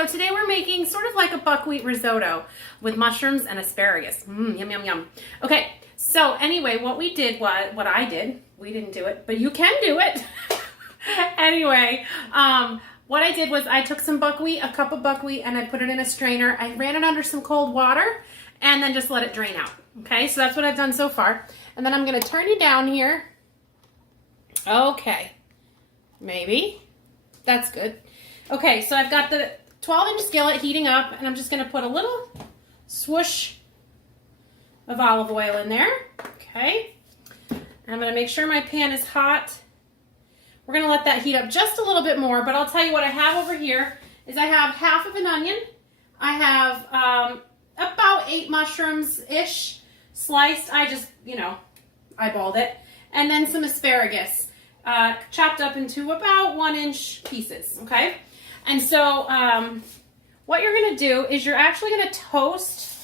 So today we're making sort of like a buckwheat risotto with mushrooms and asparagus. Yum, yum, yum. Okay, so anyway, what we didn't do it, but you can do it. Anyway, what I did was I took some buckwheat, a cup of buckwheat, and I put it in a strainer. I ran it under some cold water and then just let it drain out. Okay, so that's what I've done so far. And then I'm going to turn you down here. Okay, maybe. That's good. Okay, so I've got the 12-inch skillet heating up, and I'm just going to put a little swoosh of olive oil in there. Okay, and I'm going to make sure my pan is hot. We're going to let that heat up just a little bit more, but I'll tell you what I have over here is I have half of an onion. I have about 8 mushrooms-ish sliced. I just, eyeballed it. And then some asparagus chopped up into about 1-inch pieces, okay? And so what you're going to do is you're actually going to toast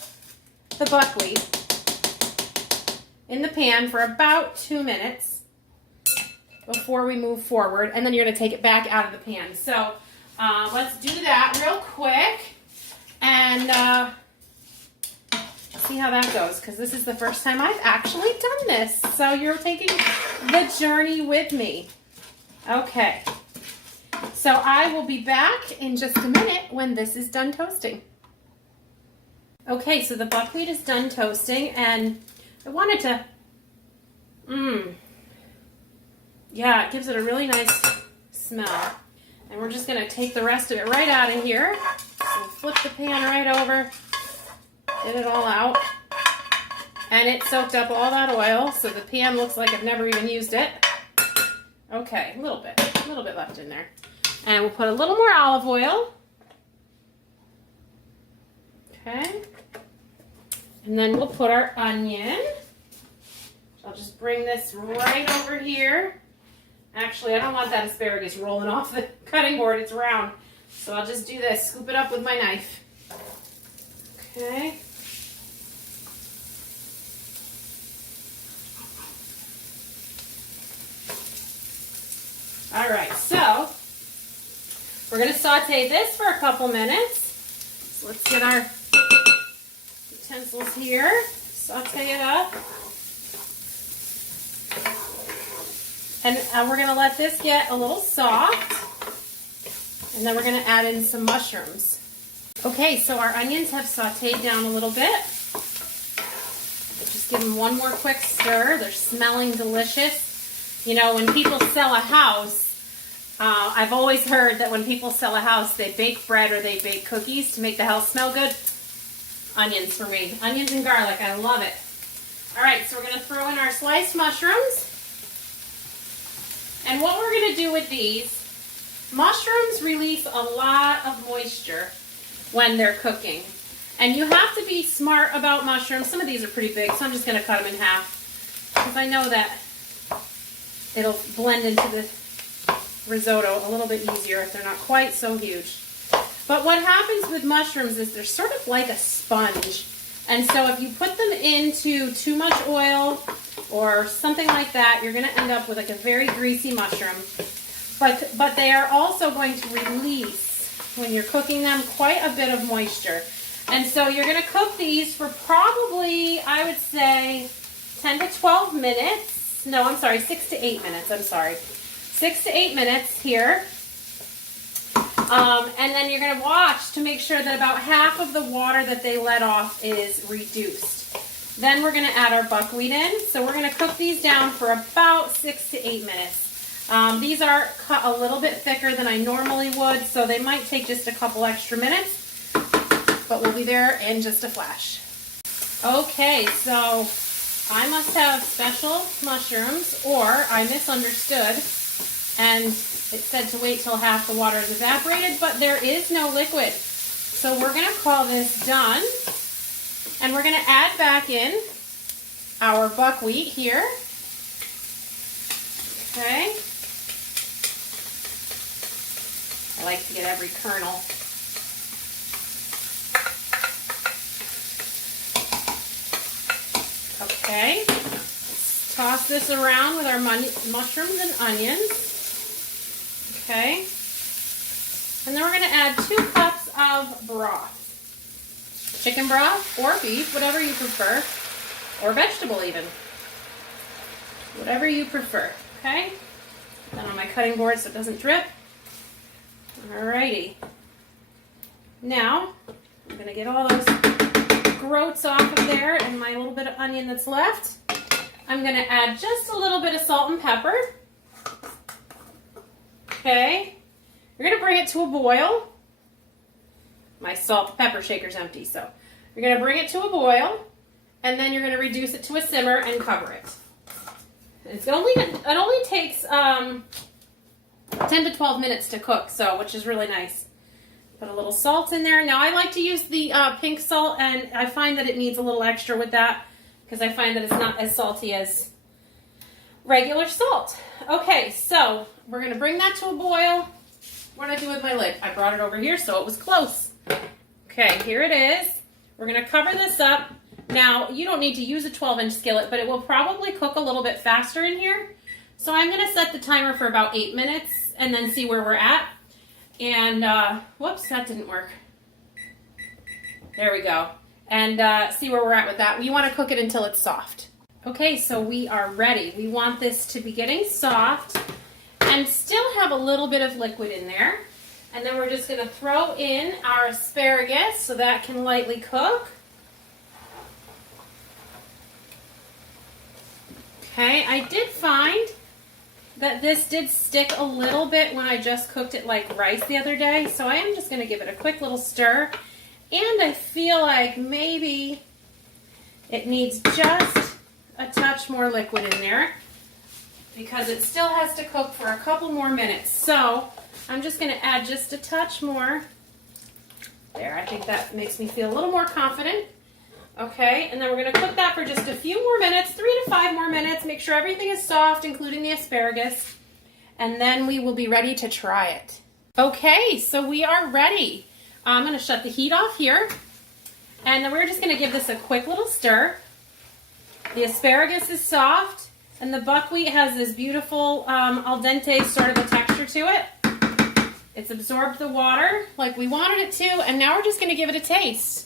the buckwheat in the pan for about 2 minutes before we move forward, and then you're going to take it back out of the pan. So let's do that real quick and see how that goes, because this is the first time I've actually done this. So you're taking the journey with me. Okay. So I will be back in just a minute when this is done toasting. Okay, so the buckwheat is done toasting, and I wanted to, yeah, it gives it a really nice smell. And we're just gonna take the rest of it right out of here. So flip the pan right over, get it all out. And it soaked up all that oil, so the pan looks like I've never even used it. Okay, a little bit left in there. And we'll put a little more olive oil. Okay. And then we'll put our onion. I'll just bring this right over here. Actually, I don't want that asparagus rolling off the cutting board. It's round. So I'll just do this, scoop it up with my knife. Okay. All right, so we're going to saute this for a couple minutes. So let's get our utensils here, saute it up. And we're going to let this get a little soft. And then we're going to add in some mushrooms. Okay, so our onions have sauteed down a little bit. Just give them one more quick stir. They're smelling delicious. You know, when people sell a house, I've always heard that when people sell a house, they bake bread or they bake cookies to make the house smell good. Onions for me. Onions and garlic. I love it. All right, so we're going to throw in our sliced mushrooms. And what we're going to do with these, mushrooms release a lot of moisture when they're cooking. And you have to be smart about mushrooms. Some of these are pretty big, so I'm just going to cut them in half, because I know that it'll blend into the risotto a little bit easier if they're not quite so huge. But what happens with mushrooms is they're sort of like a sponge. And so if you put them into too much oil or something like that, you're going to end up with like a very greasy mushroom. But they are also going to release, when you're cooking them, quite a bit of moisture. And so you're going to cook these for probably, I would say, 10 to 12 minutes. No, I'm sorry, 6 to 8 minutes. I'm sorry. 6 to 8 minutes here. And then you're going to watch to make sure that about half of the water that they let off is reduced. Then we're going to add our buckwheat in. So we're going to cook these down for about 6 to 8 minutes. These are cut a little bit thicker than I normally would, so they might take just a couple extra minutes, but we'll be there in just a flash. Okay, so I must have special mushrooms, or I misunderstood, and it said to wait till half the water is evaporated, but there is no liquid. So we're going to call this done, and we're going to add back in our buckwheat here. Okay. I like to get every kernel. Okay. Let's toss this around with our mushrooms and onions. Okay. And then we're going to add 2 cups of broth. Chicken broth or beef, whatever you prefer, or vegetable even. Whatever you prefer, okay? Then on my cutting board so it doesn't drip. Alrighty. Now, I'm gonna get all those groats off of there and my little bit of onion that's left. I'm gonna add just a little bit of salt and pepper. Okay. You're gonna bring it to a boil. My salt pepper shaker's empty, so you're gonna bring it to a boil, and then you're gonna reduce it to a simmer and cover it. It only takes 10 to 12 minutes to cook, so which is really nice. Put a little salt in there. Now I like to use the pink salt, and I find that it needs a little extra with that because I find that it's not as salty as regular salt. Okay, so we're gonna bring that to a boil. What did I do with my lid? I brought it over here so it was close. Okay, here it is. We're gonna cover this up. Now, you don't need to use a 12-inch skillet, but it will probably cook a little bit faster in here. So I'm gonna set the timer for about 8 minutes and then see where we're at. And, whoops, that didn't work. There we go. And see where we're at with that. You wanna cook it until it's soft. Okay, so we are ready. We want this to be getting soft and still have a little bit of liquid in there. And then we're just gonna throw in our asparagus so that can lightly cook. Okay, I did find that this did stick a little bit when I just cooked it like rice the other day. So I am just gonna give it a quick little stir. And I feel like maybe it needs just a touch more liquid in there because it still has to cook for a couple more minutes. So I'm just gonna add just a touch more. There, I think that makes me feel a little more confident. Okay, and then we're gonna cook that for just a few more minutes, 3 to 5 more minutes. Make sure everything is soft, including the asparagus. And then we will be ready to try it. Okay, so we are ready. I'm gonna shut the heat off here. And then we're just gonna give this a quick little stir. The asparagus is soft, and the buckwheat has this beautiful al dente sort of a texture to it. It's absorbed the water like we wanted it to, and now we're just gonna give it a taste.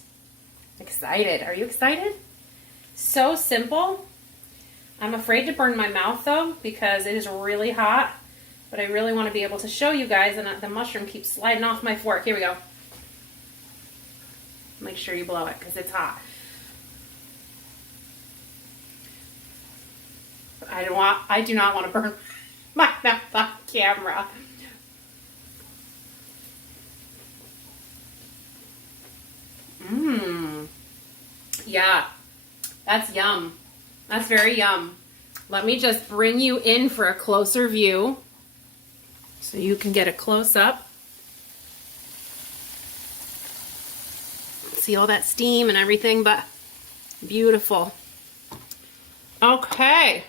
Excited. Are you excited? So simple. I'm afraid to burn my mouth though because it is really hot, but I really want to be able to show you guys, and the mushroom keeps sliding off my fork. Here we go. Make sure you blow it because it's hot. I do not want to burn my mouth on camera. Mmm. Yeah, that's yum. That's very yum. Let me just bring you in for a closer view so you can get a close up. See all that steam and everything, but beautiful. Okay.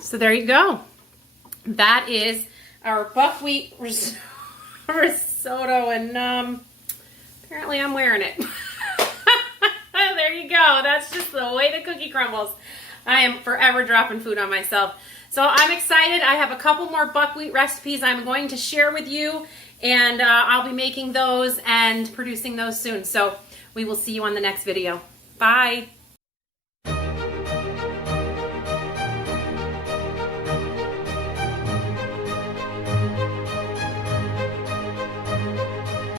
So there you go. That is our buckwheat risotto, and apparently I'm wearing it. There you go. That's just the way the cookie crumbles. I am forever dropping food on myself. So I'm excited. I have a couple more buckwheat recipes I'm going to share with you, and I'll be making those and producing those soon. So we will see you on the next video. Bye.